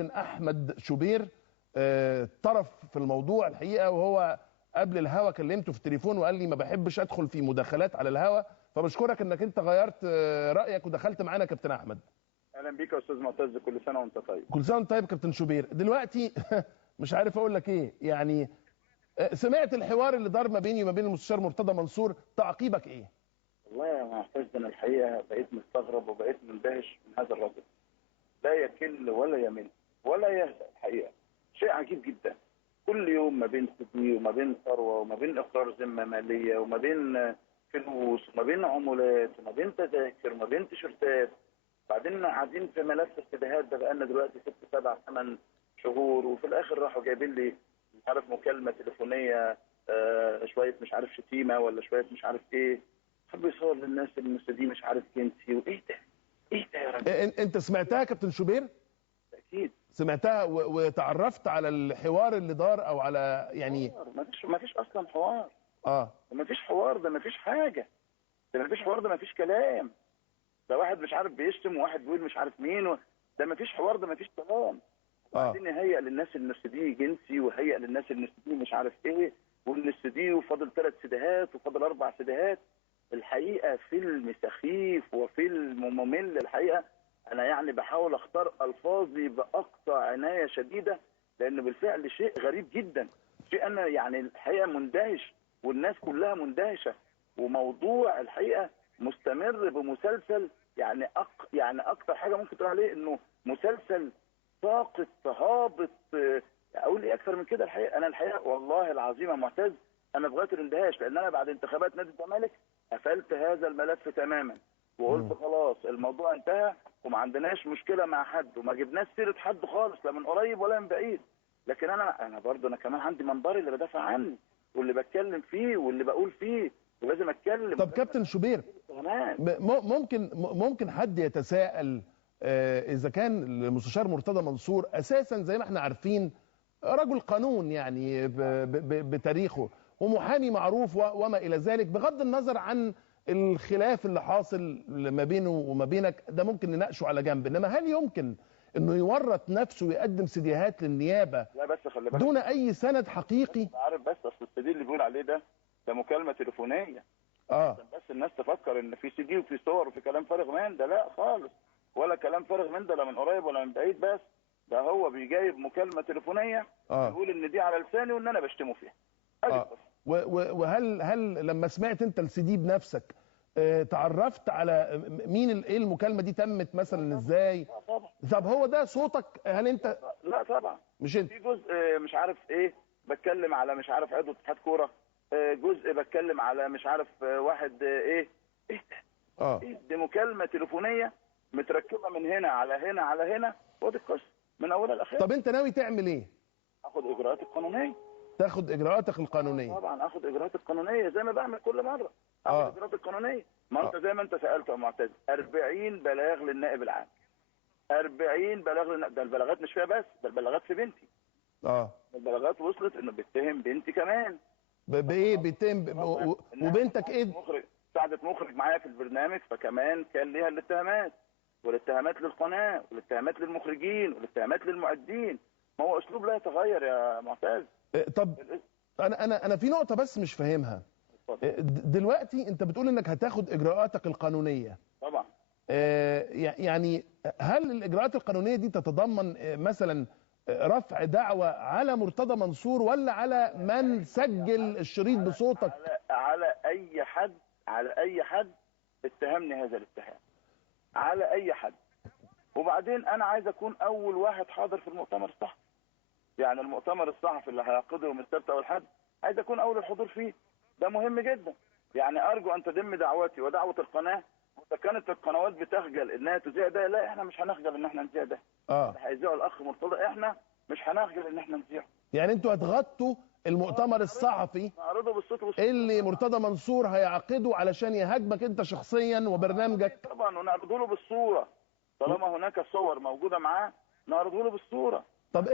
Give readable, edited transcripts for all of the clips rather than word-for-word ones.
احمد شوبير طرف في الموضوع الحقيقه، وهو قبل الهوا كلمته في التليفون وقال لي ما بحبش ادخل في مداخلات على الهوا، فبشكرك انك انت غيرت رايك ودخلت معانا كابتن احمد. اهلا بيك يا استاذ معتز، كل سنه وانت طيب. كل سنه وانت طيب كابتن شوبير. دلوقتي مش عارف اقول لك ايه، يعني سمعت الحوار اللي دار ما بيني وما بين المستشار مرتضى منصور، تعقيبك ايه؟ والله يا معتز انا الحقيقه بقيت مستغرب وبقيت مندهش من هذا الرجل، لا يكل ولا يمل ولا يهدأ. الحقيقه شيء عجيب جدا، كل يوم ما بين سدي وما بين ثروه وما بين اقرار ذمه ماليه وما بين فلوس وما بين عمولات وما بين تذاكر وما بين تيشيرتات. بعدين قاعدين في ملف السداهات ده بقالنا دلوقتي 6 7 8 شهور، وفي الاخر راحوا جايبين لي مش عارف مكالمه تليفونيه شويه مش عارف شتيمه ولا شويه مش عارف ايه، حب يصور للناس ان دي مش عارف جنسي. وايه ده؟ ايه ده يا راجل؟ انت سمعتها يا كابتن شوبير؟ اكيد سمعتها وتعرفت على الحوار اللي دار او على يعني ما فيش اصلا حوار. ما فيش حوار، ده ما فيش حاجه، ده ما فيش حوار، ده ما فيش كلام، ده واحد مش عارف بيشتم وواحد بيقول مش عارف مين ده ما فيش حوار، ده ما فيش كلام. وبعدين يهيئ للناس ان السي دي جنسي، وهيئ للناس ان السي دي مش عارف ايه، وان السي دي وفاضل 3 سيديهات وفاضل 4 سيديهات. الحقيقه فيلم سخيف وفيلم ممل. الحقيقه انا يعني بحاول اختار الفاظي باقصى عنايه شديده، لانه بالفعل شيء غريب جدا، شيء انا يعني الحقيقه مندهش والناس كلها مندهشه، وموضوع الحقيقه مستمر بمسلسل يعني اكتر حاجه ممكن تقول عليه انه مسلسل ساقط هابط. اقول ايه اكثر من كده؟ الحقيقه والله العظيم يا معتز انا في غايه الاندهاش، لان انا بعد انتخابات نادي الزمالك قفلت هذا الملف تماما وقلت خلاص الموضوع انتهى وما عندناش مشكله مع حد وما جبناش سيره حد خالص، لا من قريب ولا من بعيد. لكن انا برضه انا كمان عندي منبري اللي بدافع عنه واللي بتكلم فيه واللي بقول فيه ولازم اتكلم. طب كابتن شوبير، ممكن حد يتساءل اذا كان المستشار مرتضى منصور اساسا زي ما احنا عارفين رجل قانون يعني بتاريخه ومحامي معروف وما الى ذلك، بغض النظر عن الخلاف اللي حاصل ما بينه وما بينك ده ممكن نناقشه على جنب، انما هل يمكن انه يورط نفسه ويقدم سيديهات للنيابه لا بس خلي بالك دون اي سند حقيقي؟ عارف بس اصل السي دي اللي بيقول عليه ده مكالمه تليفونيه بس الناس تفكر ان في سي دي وفي صور وفي كلام فارغ من ده. لا خالص، ولا كلام فارغ من ده، لا من قريب ولا من بعيد. بس ده هو بيجايب مكالمه تليفونيه يقول ان دي على لساني وان انا بشتمه فيها. وهل لما سمعت انت السي دي بنفسك تعرفت على مين ايه المكالمه دي تمت مثلا ازاي؟ طبعا. طب هو ده صوتك؟ هل انت؟ لا طبعا مش انت. في جزء مش عارف ايه بتكلم على مش عارف عضو اتحاد كوره، جزء بتكلم على مش عارف واحد ايه ده؟ دي مكالمه تليفونيه متركبه من هنا على هنا على هنا، ودي القصه من اولها لاخرها. طب انت ناوي تعمل ايه؟ اخد اجراءاتي القانونيه. تاخد اجراءاتك القانونيه؟ طبعا اخد اجراءاتي القانونيه زي ما بعمل كل مره. اخد اجراءاتي القانونيه. ما انت زي ما انت سالت يا معتز 40 بلاغ للنائب العام، 40 بلاغ ده البلاغات مش فيها بس، ده البلاغات في بنتي. البلاغات وصلت انه بيتهم بنتي كمان. بايه بيتهم وبنتك ايه؟ ساعدت مخرج معايا في البرنامج، فكمان كان ليها الاتهامات، والاتهامات للقناه والاتهامات للمخرجين والاتهامات للمعدين. ما هو اسلوب لا يتغير يا معتز. طب انا في نقطه بس مش فاهمها. دلوقتي انت بتقول انك هتاخد اجراءاتك القانونيه. طبعا. يعني هل الاجراءات القانونيه دي تتضمن مثلا رفع دعوى على مرتضى منصور ولا على من سجل الشريط بصوتك؟ على اي حد اتهمني هذا الاتهام، على اي حد. وبعدين انا عايز اكون اول واحد حاضر في المؤتمر الصحفي، يعني المؤتمر الصحفي اللي هيعقده يوم السبت او الحد عايز اكون اول الحضور فيه. ده مهم جدا. يعني ارجو ان تتم دعوتي ودعوه القناه، واذا كانت القنوات بتخجل انها تذيع ده، لا احنا مش هنخجل ان احنا نذيع ده. هيذيعوا الاخ مرتضى، احنا مش هنخجل ان احنا نذيعه. يعني انتوا هتغطوا المؤتمر الصحفي نعرضه بالصوت اللي مرتضى منصور هيعقده علشان يهاجمك انت شخصيا وبرنامجك؟ طبعا، ونعرضه له بالصوره طالما هناك صور موجوده معاه، نعرضه له بالصوره. طب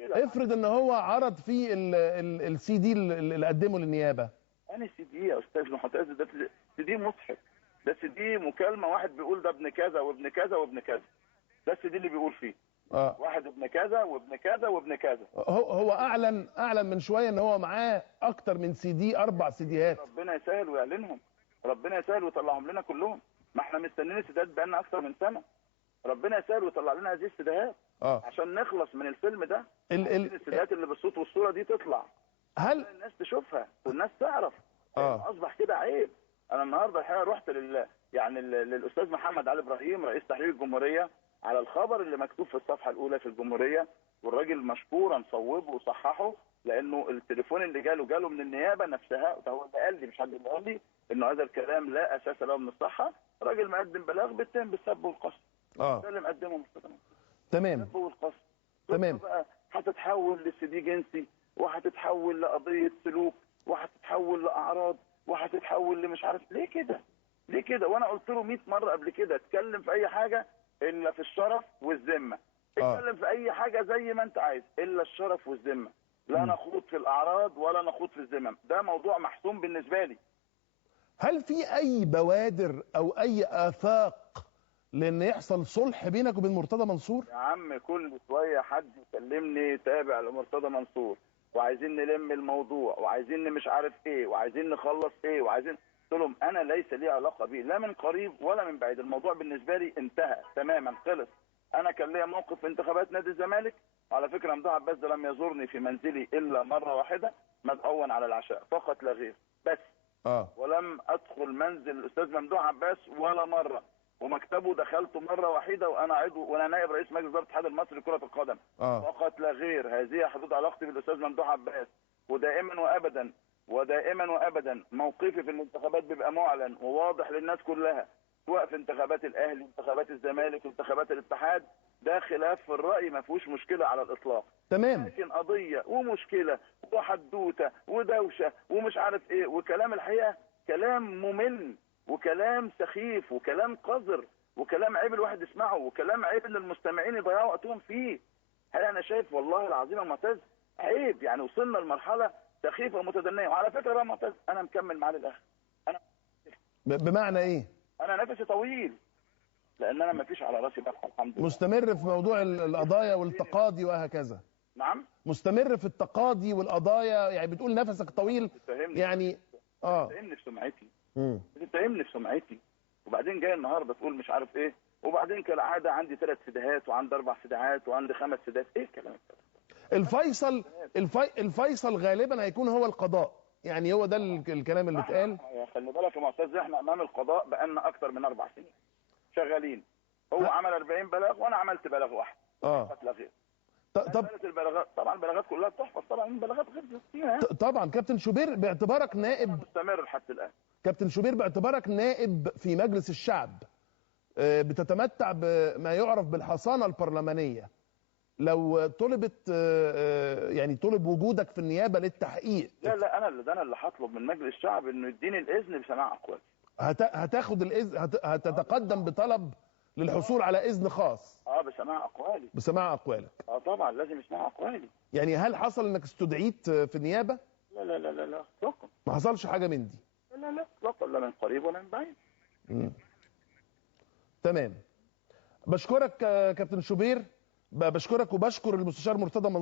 افرض ان هو عرض فيه السي دي اللي قدمه للنيابه. انا سي دي يا استاذ معتز ده سي دي مضحك، ده سي دي مكالمه واحد بيقول ده ابن كذا وابن كذا وابن كذا، ده السي دي اللي بيقول فيه. واحد ابن كذا وابن كذا وابن كذا. هو اعلن من شويه ان هو معاه اكتر من CD 4 سيديهات. ربنا يسهل ويعلنهم، ربنا يسهل ويطلعهم لنا كلهم. ما احنا مستنيين السيديهات بقالنا اكتر من سنه. ربنا يسهل ويطلع لنا هذه السيديهات عشان نخلص من الفيلم ده. السيديهات اللي بالصوت والصوره دي تطلع، هل الناس تشوفها والناس تعرف. اصبح كده عيب. انا النهارده الحقيقه رحت للاستاذ محمد علي ابراهيم رئيس تحرير الجمهوريه على الخبر اللي مكتوب في الصفحه الاولى في الجمهوريه، والراجل مشكورا صوبه وصححه، لانه التليفون اللي جاله من النيابه نفسها، ده هو اللي قال لي مش حد اللي قال لي انه هذا الكلام لا اساس له من الصحه. راجل مقدم بلاغ بيتهم بالسب والقصف. ده اللي مقدمه مصطفى. تمام. السب والقصف. تمام. بقى هتتحول لسدي جنسي، وهتتحول لقضيه سلوك، وهتتحول لاعراض، وهتتحول لمش عارف ليه كده. ليه كده؟ وانا قلت له 100 مره قبل كده اتكلم في اي حاجه الا في الشرف والذمه. اتكلم في اي حاجه زي ما انت عايز الا الشرف والذمه. لا نخوض في الاعراض ولا نخوض في الذمم. ده موضوع محسوم بالنسبه لي. هل في اي بوادر او اي آفاق لان يحصل صلح بينك وبين مرتضى منصور؟ يا عم كل شويه حد يكلمني تابع لمرتضى منصور، وعايزين نلم الموضوع، وعايزين مش عارف ايه، وعايزين نخلص ايه، وعايزين. قلت لهم انا ليس لي علاقه بيه لا من قريب ولا من بعيد. الموضوع بالنسبه لي انتهى تماما، خلص. انا كان ليا موقف في انتخابات نادي الزمالك، على فكره ممدوح عباس ده لم يزورني في منزلي الا مره واحده مدعوا على العشاء فقط لا غير، بس. ولم ادخل منزل الاستاذ ممدوح عباس ولا مره، ومكتبه دخلته مره وحيده وانا عضو وانا نائب رئيس مجلس اداره الاتحاد المصري لكره القدم. فقط لا غير. هذه حدود علاقتي بالاستاذ ممدوح عباس، ودائما وابدا موقفي في الانتخابات بيبقى معلن وواضح للناس كلها، سواء في انتخابات الاهلي، انتخابات الزمالك، انتخابات الاتحاد. ده خلاف في الراي ما فيهوش مشكله على الاطلاق. تمام. لكن قضيه ومشكله وحدوته ودوشه ومش عارف ايه، وكلام الحقيقه كلام ممل، وكلام سخيف، وكلام قذر، وكلام عيب الواحد يسمعه، وكلام عيب ان المستمعين يضيعوا وقتهم فيه. هل انا شايف والله العظيم يا معتز عيب؟ يعني وصلنا لمرحله سخيفه ومتدنيه. وعلى فكره بقى معتز انا مكمل معاه للاخر. انا بمعنى ايه؟ انا نفسي طويل، لان انا ما فيش على راسي بقى الحمد لله. مستمر في موضوع القضايا والتقاضي وهكذا. نعم. مستمر في التقاضي والقضايا، يعني بتقول نفسك طويل يعني. بتتهمني في سمعتي. بتتهمني في سمعتي، وبعدين جاي النهارده تقول مش عارف ايه، وبعدين كالعاده عندي 3 سيديهات وعندي 4 سيديهات وعندي 5 سيديهات. ايه الكلام ده؟ الفيصل غالبا هيكون هو القضاء، يعني هو ده الكلام اللي اتقال. خلي بالك يا معتز احنا امام القضاء بقالنا اكتر من 4 سنين شغالين. هو عمل 40 بلاغ وانا عملت بلاغ واحد. طب البلاغات طبعا البلاغات كلها بتحفظ طبعا، بلاغات غير فيها. طبعا كابتن شوبير باعتبارك نائب مستمر حتى الان. كابتن شوبير باعتبارك نائب في مجلس الشعب بتتمتع بما يعرف بالحصانه البرلمانيه. لو طلبت يعني طلب وجودك في النيابه للتحقيق. لا انا اللي هطلب من مجلس الشعب انه يديني الاذن بسماع اقوالي. هتاخد الاذن، هتتقدم بطلب للحصول على اذن خاص. بسماع اقوالي. بسماع اقوالك. طبعا لازم يسمعوا اقوالي. يعني هل حصل انك استدعيت في النيابه؟ لا اطلاقا. ما حصلش حاجه من دي؟ لا اطلاقا، لا من قريب ولا من بعيد. تمام. بشكرك كابتن شوبير، بشكرك وبشكر المستشار مرتضى